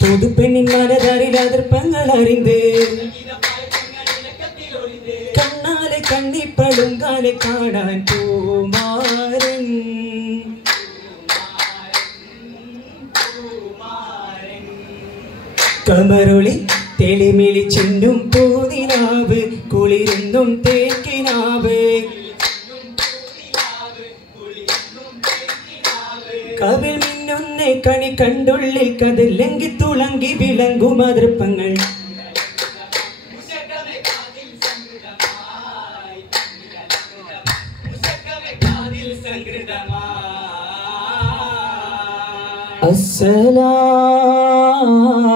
പുതുപ്പെണ്ണിൻ മനതാരിൽ അതിർപ്പങ്ങൾ അറിந்து കണ്ണാലെ കണ്ണിപ്പളുങ്കാലെ കാണാൻ പൂമാരൻ കമറുളി തെളിമിളി ചിന്നും പൂനിലാവ് കുളിരുന്നും തേക്കിനാവ് കവിൾ മിന്നുന്നേ കണി കണ്ടുള്ളിൽ കതിലെങ്കി തുളങ്കി വിളങ്ങും അതിർപ്പങ്ങൾ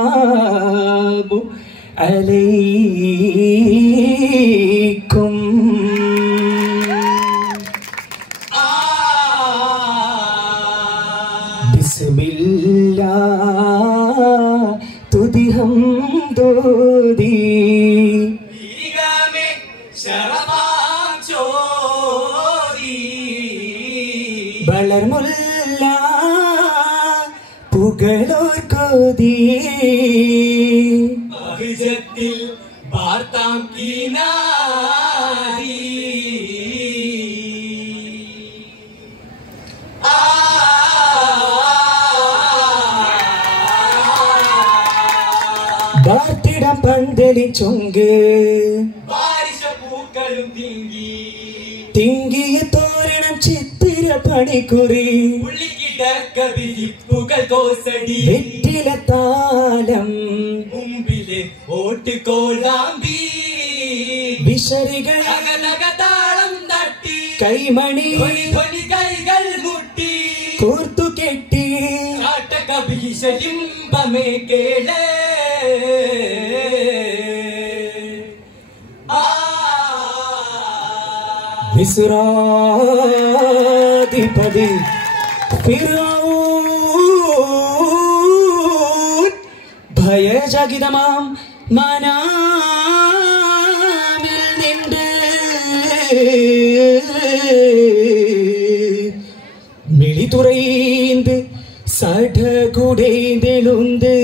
അസ്സലാമു അലൈക്കും बिस्मिल्लाह तुदी हम दोदी में शरबाचोरी बलर मुल्ला पुगलोर कोदी बहजतिल बार्ताम की नारी വാർത്തിടം പന്തലി ചൊങ്ക് തിങ്കിയ തോരണം ചിത്തിര പണിക്കുറി വെറ്റില താലം മുമ്പില് ഓട്ടുകോളാമ്പി വിശറികൾ താളം തട്ടി കൈമണി കൈകൾ മുട്ടി കൂർത്തു കെട്ടി കാട്ടകബീശിംബമേ കേളേ മിസ്രാധിപതി ഫിറഔൻ ഭയജാഗിതമാം മനാമിൽ നിന്റെ മിഴി തുറൈந்து സടകുടൈന്തെഴുந்து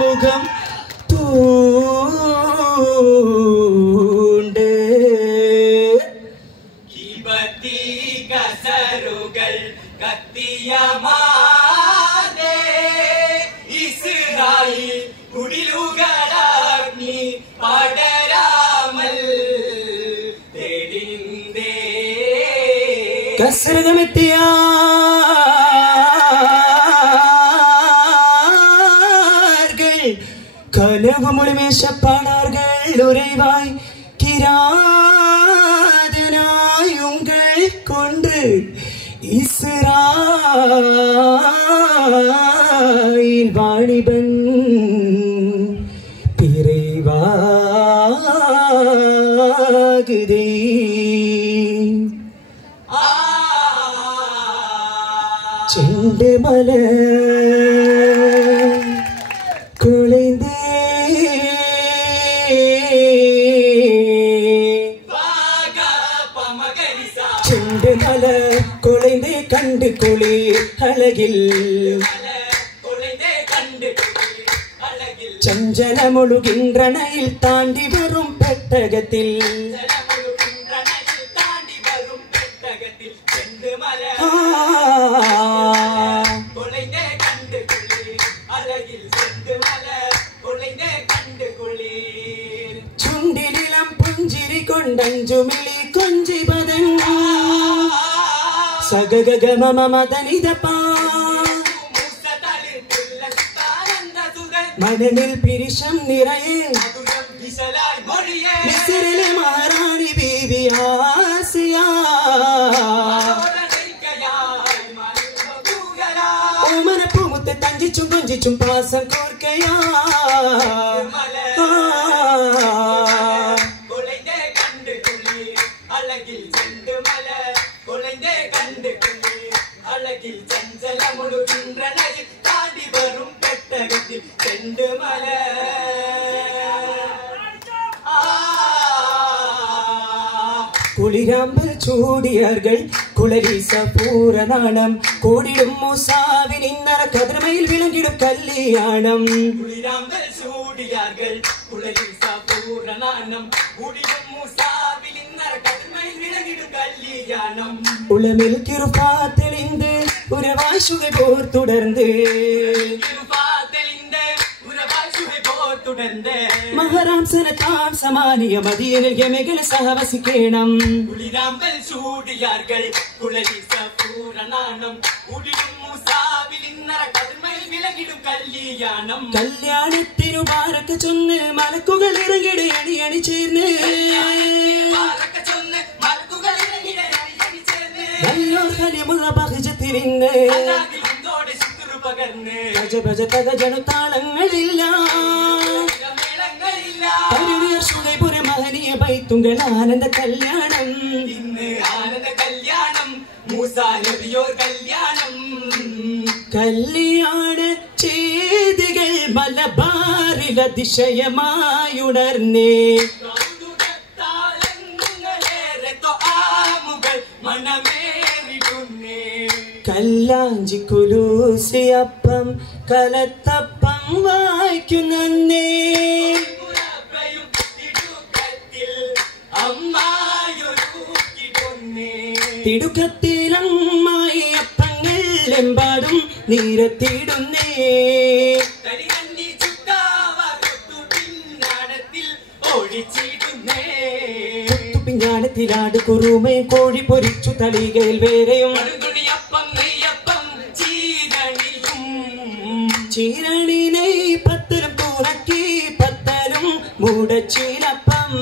മുഖം പൂണ്ട് കസറുകൾ കത്തിയമാതെ ഇസ്രായേൽ കുടിലുകളാഗ്നി പടരാമൽ തെളിന്തേ കസറുകളെത്തിയ കനവ് മൊഴിമേശപ്പാടാர்கள் உறைவாய் கிராதனாய் உங்கள் கொண்டு இஸ்ராயேல் வாணிபன் பிறைவாகுதே ചെണ്ട് മലർ കുളിന്തേ ചെണ്ട് മലർ കുളിന്തേ കണ്ട് കുളി അഴകിൽ ചഞ്ചലമൊഴുകിன்றണയിൽ താണ്ടി വരും പെട്ടകത്തിൽ ചുണ്ടിലിളം പുഞ്ചിരി കൊണ്ടഞ്ചുമിളി കൊഞ്ചി പദങ്ങ സഗഗമമദനിതപാ മനമിൽ പിരിശം നിറയെ മിസ്രിലെ മഹാറാണി ബീവി ആസിയ ഓമനപ്പൂമുത്തെ തഞ്ചിച്ചും കൊഞ്ചിച്ചും പാസം കോർക്കയാ അഴകിൽ ചെണ്ടുമല കൊളന്റെ കണ്ട് അഴകിൽ ചഞ്ചലമുഴുകിன்றനയിൽ താടി വരും പെട്ടകത്തിൽ ചെണ്ടുമല കുളിരാമ്പൽ ചൂടിയാர்கள் കുളരീസ പൂരനാണം കൂടിടും മൂസാവിൽ ഇന്നറ കതിർമയിൽ വിളങ്ങിടും കല്യാണം കുളിരാമ്പൽ ചൂടിയാர்கள் കുളരീസ പൂരനാണം കൂടിടും മൂസാവിൽ ഇന്നറ കതിർമയിൽ വിളങ്ങിടും കല്യാണം ഉളമിൽ കിറുപാത്തെളിந்து ഉരവാய் சுகை போர் தொடர்ந்து മഹറാം സനത്താം സമാനിയ മദീനയിൽ യമകൾ സഹവസിക്കണം കുളിരാമ്പൽ ചൂടിയാர்கள் കുളരീസ പൂരനാണം കൂടിടും മൂസാവിൽ ഇന്നറ കതിർമയിൽ വിളങ്ങിടും കല്യാണം കല്യാണത്തിനു ബാരക്ക് ചൊന്ന് മലക്കുകൾ ഇറങ്ങിട അണി അണി ചേർന്ന് നല്ലോർ ഹലിമുള്ള ബഹജത്തിരിന്ന് ഭജ തകജനു താളങ്ങളില്ല സുഖപുര മഹനീയ ബൈത്തുങ്കൾ ആനന്ദ കല്യാണം ഇന്ന് ആനന്ദ കല്യാണം മൂസാ നബിയോർ കല്യാണം കല്യാണ ചെയ്തികൾ മലബാറിൽ അതിശയമായുണർന്നേ കല്ലാഞ്ചി കുലൂസിയപ്പം കലത്തപ്പം വായിക്കുന്നേ തിടുക്കത്തിലമ്മായി അപ്പങ്ങൾ എമ്പാടും നീരത്തിടുന്നേ പിഞ്ഞാണത്തിലാട് കുറുമയും കോഴി പൊരിച്ചു തളികയിൽ വേറെയും ചീരണി നെയ് പത്തലും തുറക്കി പത്തലും മൂടച്ചീലപ്പം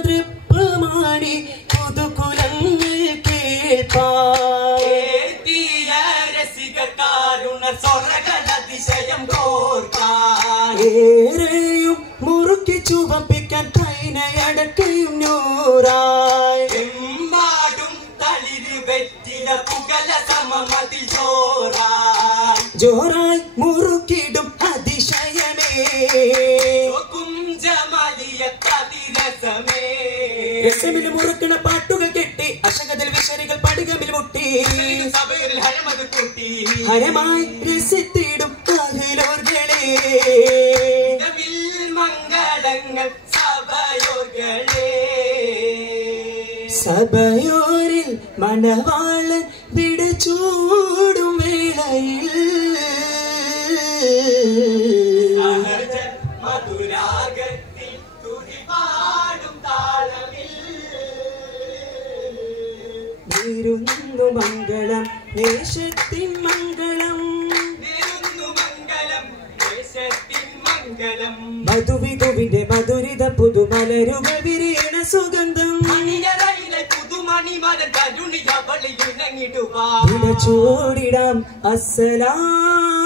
എന്തോരാതൃപ്പമാണി പുതുകുലങ്ങൾ കേൾപ്പാറേറെയും മുറുക്കി ചുവപ്പിക്കാൻ കൈനയടക്കയും നൂറായി എമ്പാടും തളിര് വെറ്റില പുകല സമമതിൽ ചോറായി ജോറായി മുറുക്കിടും അതിശയമേ രസമിൽ മുറുക്കണ പാട്ടുകൾ കെട്ടി അശകതിൽ വിശരികൾ പടുകമിൽ മുട്ടി ഹരമായി രസിത്തിടും അഖിലോർകളെ മംഗളങ്ങൾ സഭയോർകളെ സഭയോരിൽ മണവാളൻ വിടചൂടും വേളയിൽ മധുരാഗത്തിൽ തുടിപാടും താളമിൽ നേരുന്നു മംഗളം ദേശത്തിൻ മംഗളം മധുവിധുവിന്റെ മധുരിത പുതുമലരുകൾ വിരിയണ സുഗന്ധം ചൂടിടാം അസ്സലാം